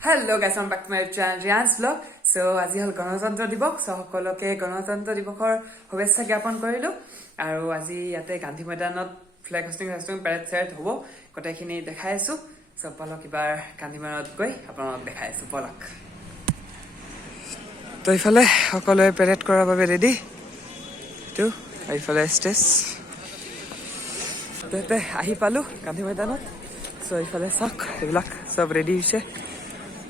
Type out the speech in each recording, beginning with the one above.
Hello guys, welcome back to my channel Rian's vlog. So আজি হল গণতন্ত্ৰ দিৱস, সকলোকে গণতন্ত্ৰ দিৱসৰ শুভেচ্ছা জ্ঞাপন কৰিলো আৰু আজি ইয়াতে গান্ধী ময়দানত ফ্লেগ হোষ্টিং পেৰেড হ'ব গোটেইখিনি দেখাই আছো। সো পলক এবাৰ গান্ধী ময়দানত গৈ আপোনালোকক দেখাই আছো পলক। তো ইফালে সকলোৱে পেৰেড কৰাৰ বাবে ৰেডি, তো ইফালে ষ্টেজ তাতে আহি পালো গান্ধী ময়দানত। সো ইফালে চাওক এইবিলাক সব ৰেডি হৈছে,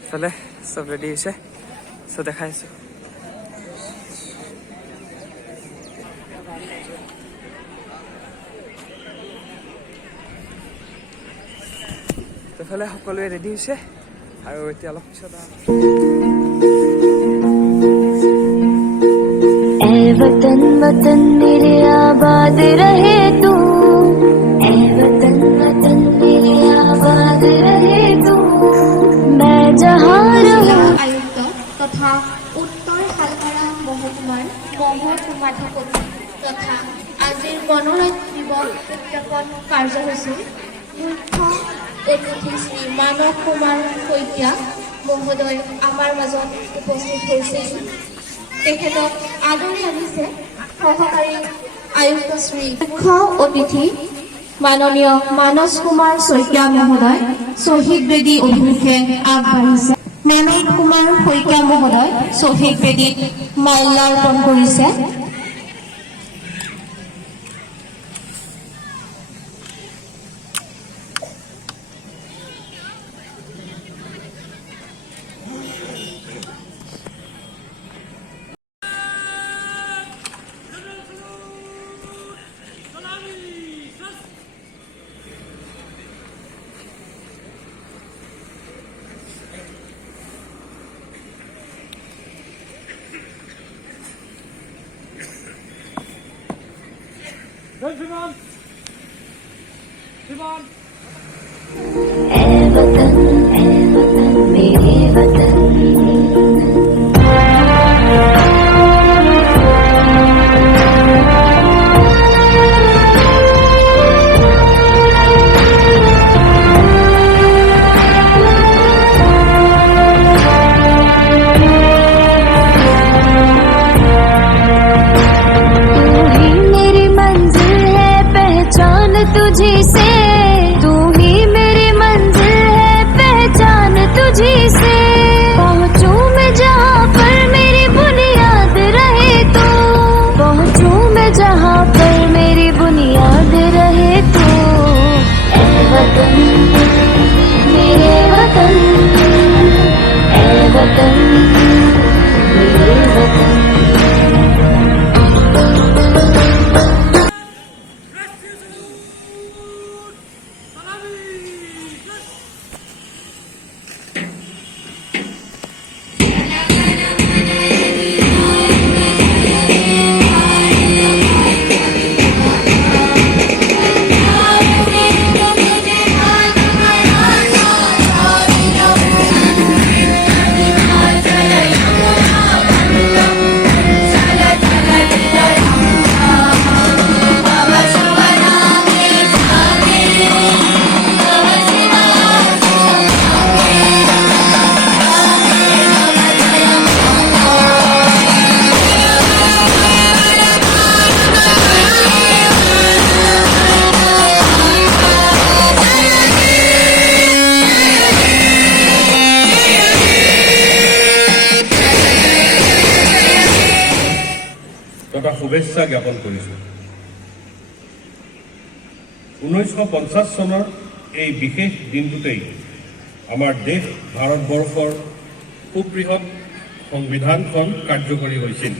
ইফালে সব ৰেডি হৈছে। সো দেখাই আছো ইফালে সকলোৱে ৰেডি হৈছে আৰু এতিয়া অলপ পিছত ऐ वतन वतन मेरे आबाद रहे तू, ऐ वतन वतन मेरे आबाद रहे तू, मैं जहाँ रहूं। आयुक्त तथा उत्तर हालकारा महकुमार महर সমাধাপতি তথা আজিৰ গণৰাজ্য দিৱস উদযাপন কাৰ্যসূচীৰ মুখ্য অতিথি শ্ৰী মানৱ কুমাৰ শইকীয়া মহোদয় আমাৰ মাজত উপস্থিত হৈছে। তেখেতক আদৰি আনিছে সহকাৰী আয়ুক্ত শ্ৰী মুখ্য অতিথি মাননীয় মানস কুমাৰ শইকীয়া মহোদয় শ্বহীদ বেদী অভিমুখে আগবাঢ়িছে। মানস কুমাৰ শইকীয়া মহোদয় শ্বহীদ বেদীত মাল্যাৰ্পণ কৰিছে। ऐ वतन मेरे वतन। तुझी से तू ही मेरी मंजिल है, पहचान तुझी से पहुँचूं मैं जहाँ पर मेरी बुनियाद रहे तू, पहुँचूं मैं जहाँ पर मेरी बुनियाद रहे तू। ऐ वतन मेरे वतन, ऐ वतन मेरे वतन। তথা শুভেচ্ছা জ্ঞাপন কৰিছোঁ। 1950 চনৰ এই বিশেষ দিনটোতেই আমাৰ দেশ ভাৰতবৰ্ষৰ সুবৃহৎ সংবিধানখন কাৰ্যকৰী হৈছিল।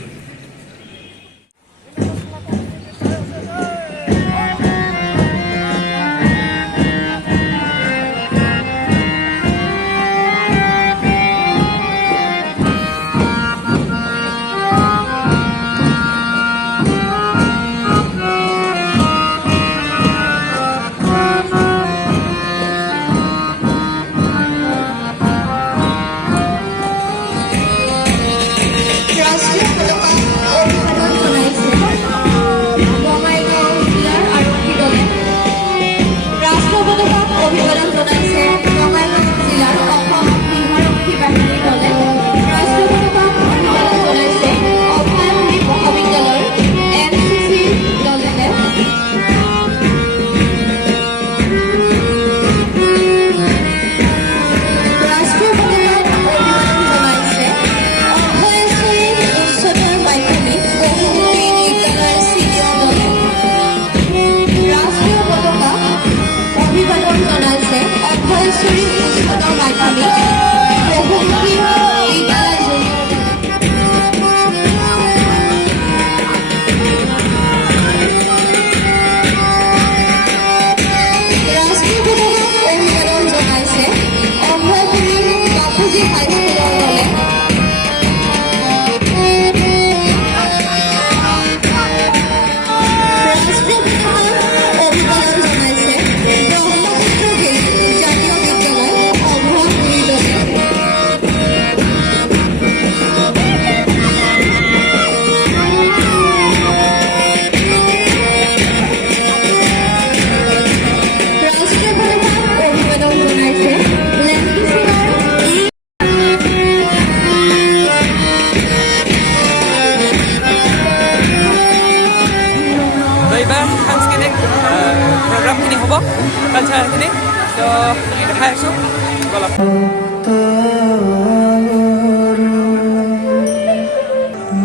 ৰাষ্ট্ৰীয় পতাকা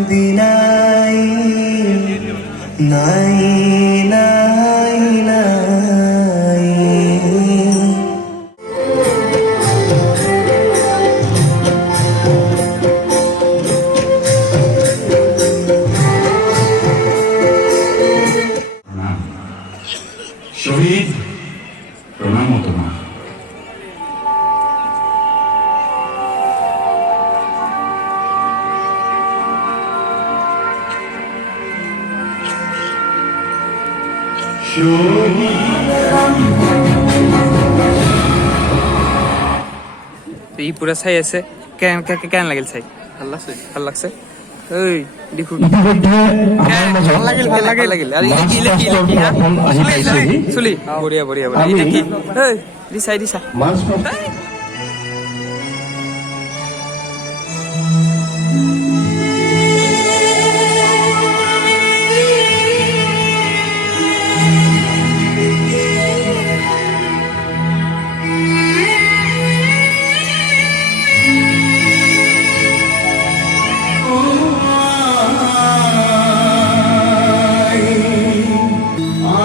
বিনাই নাই নাই নাই শহীদ প্রণাম তোমার ই পুরা চাই আছে কেন কেন লাগিল চাই ভাল লাগছে ওই দেখো ইতিমধ্যে ভাল লাগিল আৰু এটা কি লিখি লিখি হা চুলি বঢ়িয়া বঢ়িয়া বঢ়িয়া এটা কি এই দিছা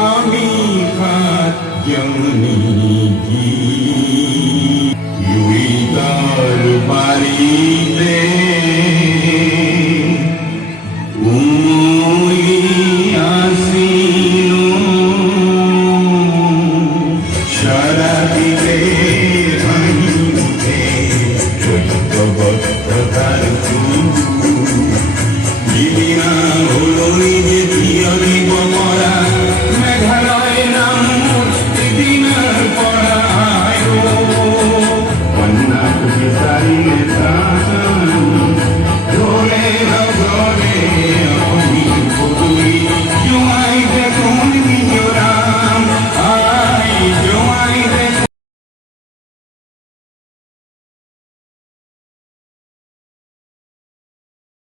আমি খাদ্যনি বাড়িতে